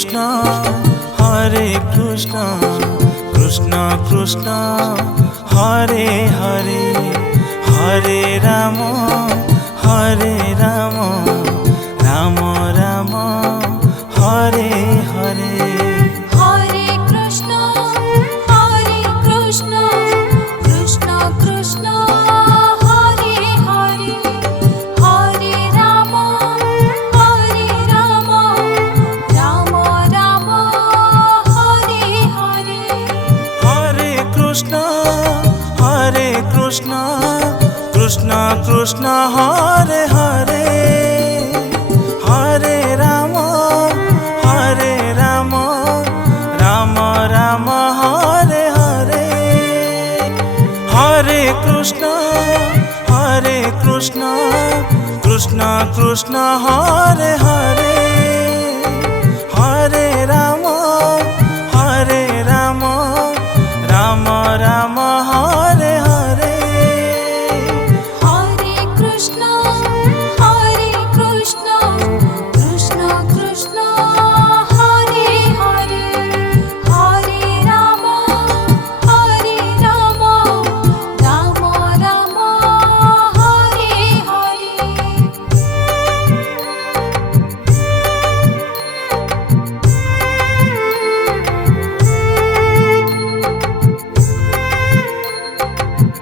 Krishna Krishna Krishna Hare Hare Hare Ram Ram Ram Hare Hare. Hare Krishna Krishna Krishna Hare Hare Hare Ram Ram Ram Hare Hare. Hare Krishna Krishna Krishna Hare Hare Hare Ram Ram Ram Hare Hare. Hare Krishna Krishna Krishna Hare Hare Hare Ram Ram Ram Hare Hare. Hare Krishna Krishna Krishna Hare Hare Hare Ram Ram Ram Hare Hare.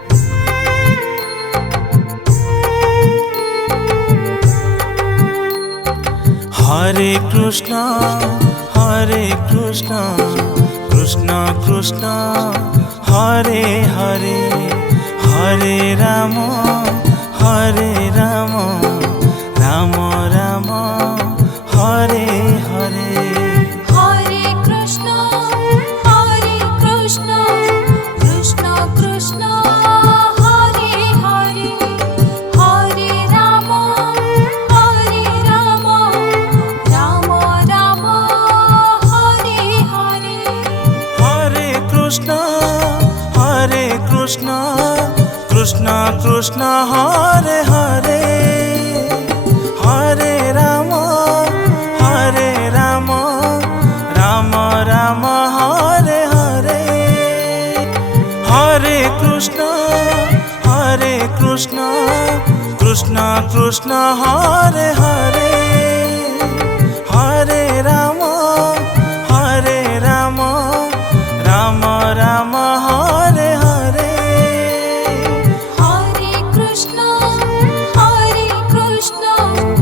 Hare Krishna Krishna Krishna Hare Hare Hare Ram Ram Ram Hare Hare. Hare Krishna Krishna Krishna Hare Hare Hare Ram Ram Ram Hare Hare. Hare Krishna Krishna Krishna Hare Hare Hare Ram Ram Ram Hare Hare. Hare Krishna Krishna Krishna Hare Hare Hare Ram Ram Ram Hare Hare. Hare Krishna Krishna Krishna Hare Hare Hare Ram Ram Ram Hare Hare. Hare Krishna Krishna Krishna Hare Hare Hare Ram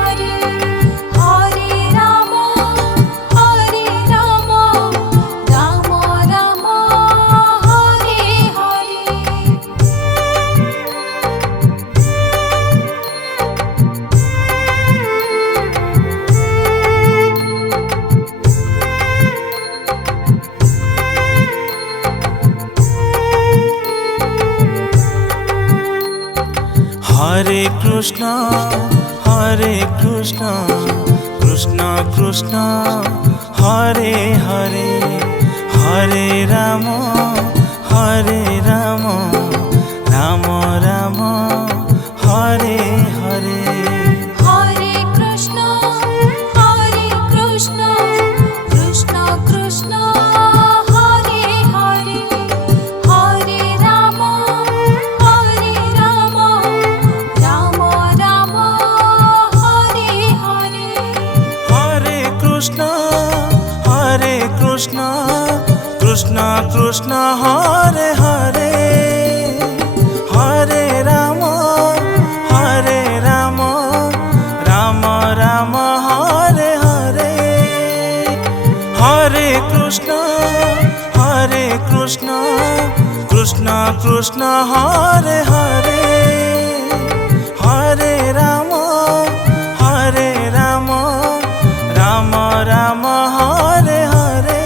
Ram Ram Hare Hare. Hare Krishna Krishna Krishna Hare Hare Hare Ram Ram Ram Hare Hare. Hare Krishna Krishna Krishna Hare Hare Hare Ram Ram Ram Hare Hare. Hare Krishna Krishna Krishna Hare Hare Hare Ram Ram Ram Hare Hare. Hare Krishna Krishna Krishna Hare Hare Hare Ram Ram Ram Hare Hare.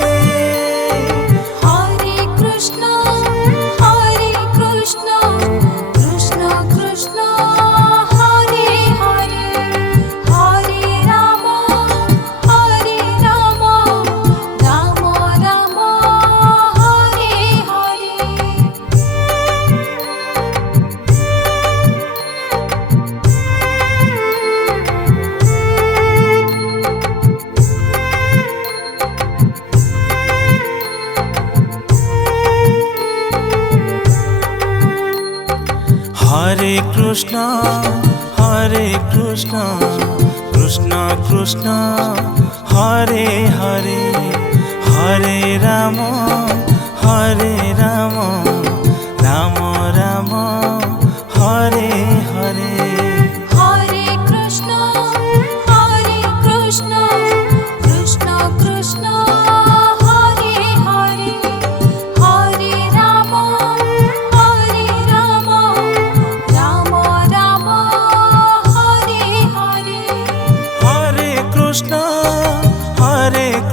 Krishna Hare Krishna Krishna Krishna Hare Hare Hare Ram Ram Ram Hare Hare Hare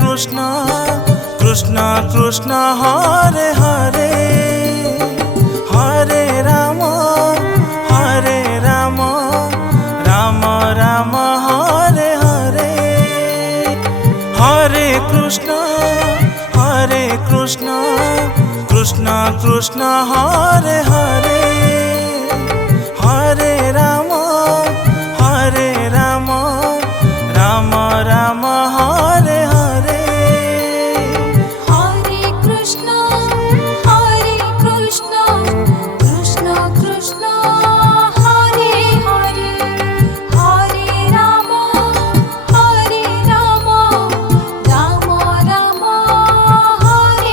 Krishna Krishna Krishna Hare Hare Hare Ram Ram Ram Hare Hare Hare Krishna Krishna Krishna Hare Hare Hare Ram Ram Ram Hare Hare Hare Krishna Krishna Krishna Hare Hare Hare Ram Ram Ram Hare Hare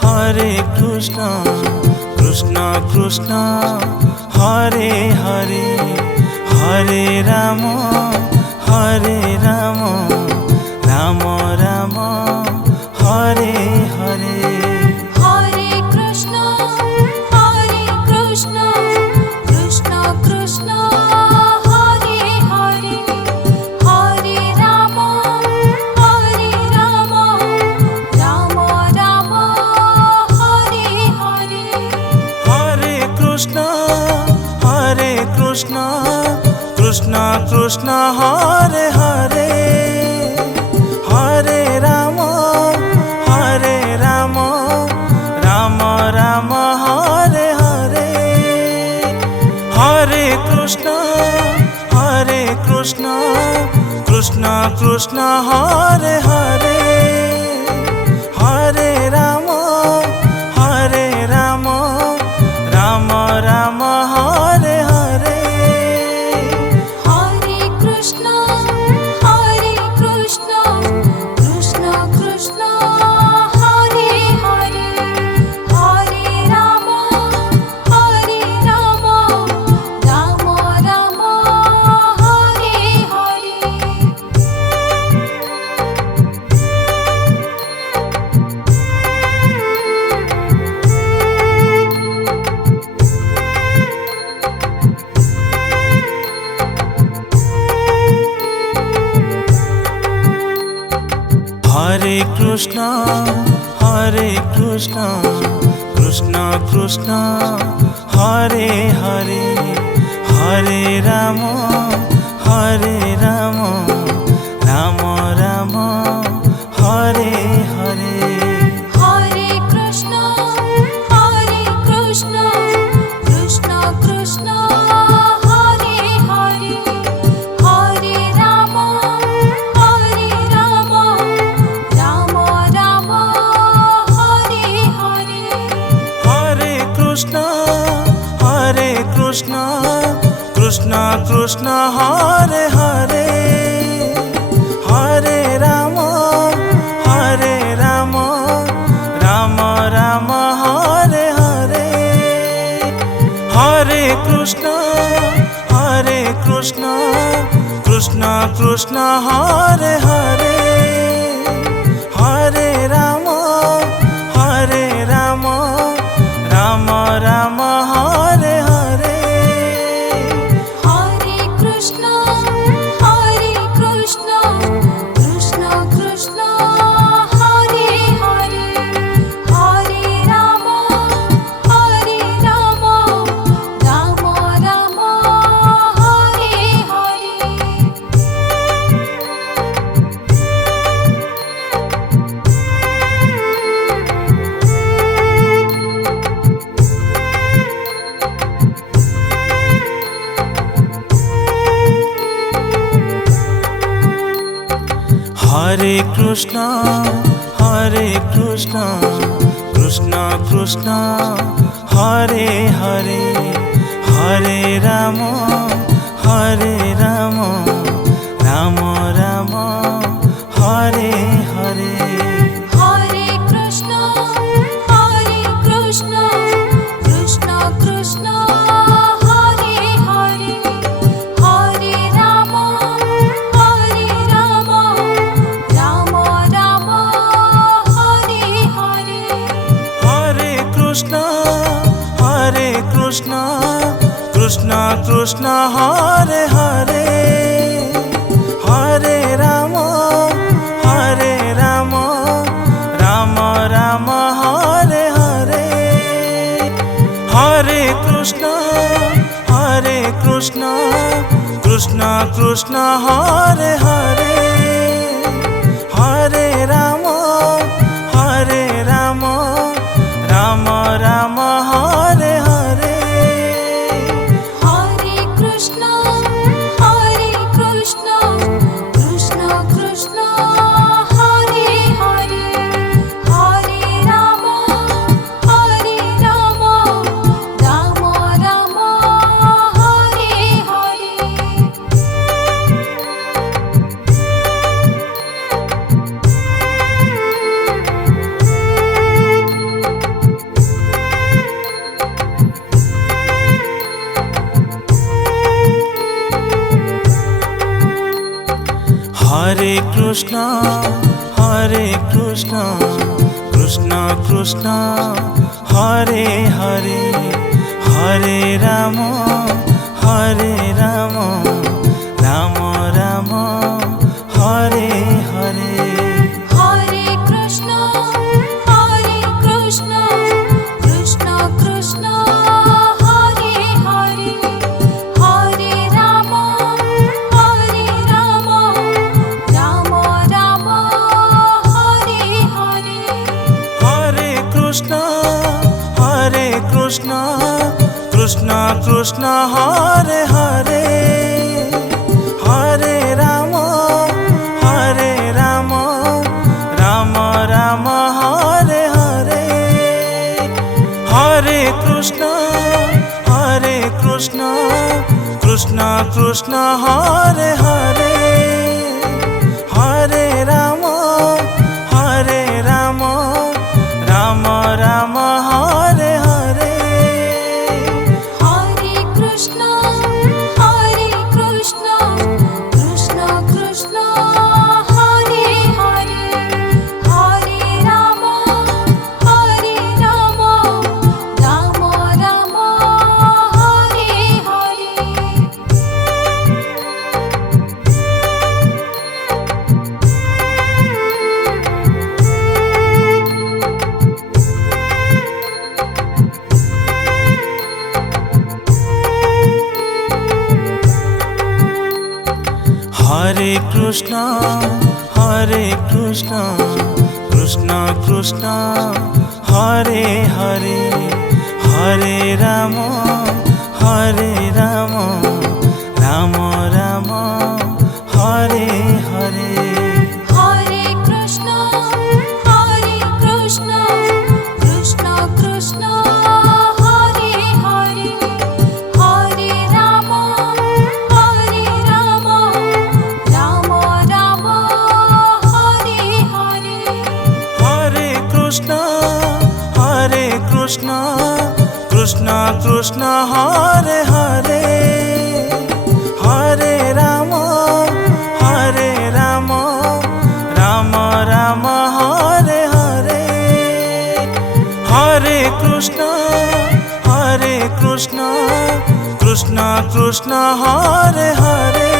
Hare Krishna Krishna Krishna Hare Hare Hare Ram Ram Ram Hare Hare Hare Krishna Krishna Krishna Hare Hare Hare Ram Ram Ram Hare Hare Hare Krishna Krishna Krishna Hare Hare Hare Ram Ram Ram Hare Hare Hare Krishna Krishna Krishna Hare Hare Hare Ram Ram Ram Hare Hare Hare Krishna Krishna Krishna Hare Hare Hare Ram Ram Hare Hare Hare Krishna Krishna Krishna Hare Hare Hare Ram Ram Ram Hare Hare Hare Krishna Krishna Krishna Hare Hare Hare Ram Ram Ram Hare Hare Hare Krishna Krishna Krishna Hare Hare Hare Ram Ram Ram Hare Hare Hare Krishna Krishna Krishna Hare Hare Hare Ram Ram Ram Hare Hare Hare Krishna Krishna Krishna Hare Hare Hare Ram Ram Hare Hare Hare Krishna Krishna Krishna Hare Hare Hare Ram Ram Ram Hare Hare Hare Krishna, Krishna Krishna, Hare Hare, Hare Rama, Rama Rama, Hare Hare. Hare Krishna, Krishna Krishna, Hare Hare, Hare Rama, Rama Rama, Hare Hare. Hare Krishna, Krishna Krishna, Hare Hare, Hare Rama, Rama Rama, Hare Hare. Hare Krishna, Krishna Krishna, Hare Hare, Hare Rama, Rama Rama, Hare Hare. Hare Krishna, Krishna Krishna, Hare Hare, Hare Rama, Rama Rama, Hare Hare. Hare Krishna, Krishna Krishna, Hare Hare, Hare Rama, Rama Rama, Hare Hare. Hare Krishna, Krishna Krishna, Hare Hare, Hare Rama, Rama Rama, Hare Hare. Hare Krishna, Krishna Krishna, Hare Hare, Hare Rama, Rama Rama, Hare Hare. Hare Krishna, Krishna Krishna, Hare Hare, Hare Rama, Rama Rama, Hare Hare. Hare Krishna, Krishna Krishna, Hare Hare, Hare Rama, Rama Rama, Hare Hare. Hare Krishna, Krishna Krishna, Hare Hare, Hare Rama, Rama Rama, Hare Hare. Hare Krishna, Krishna Krishna, Hare Hare, Hare Rama, Rama Rama, Hare Hare. Hare Krishna, Krishna Krishna, Hare Hare, Hare Rama, Rama Rama, Hare Hare. Hare Krishna, Krishna Krishna, Hare Hare,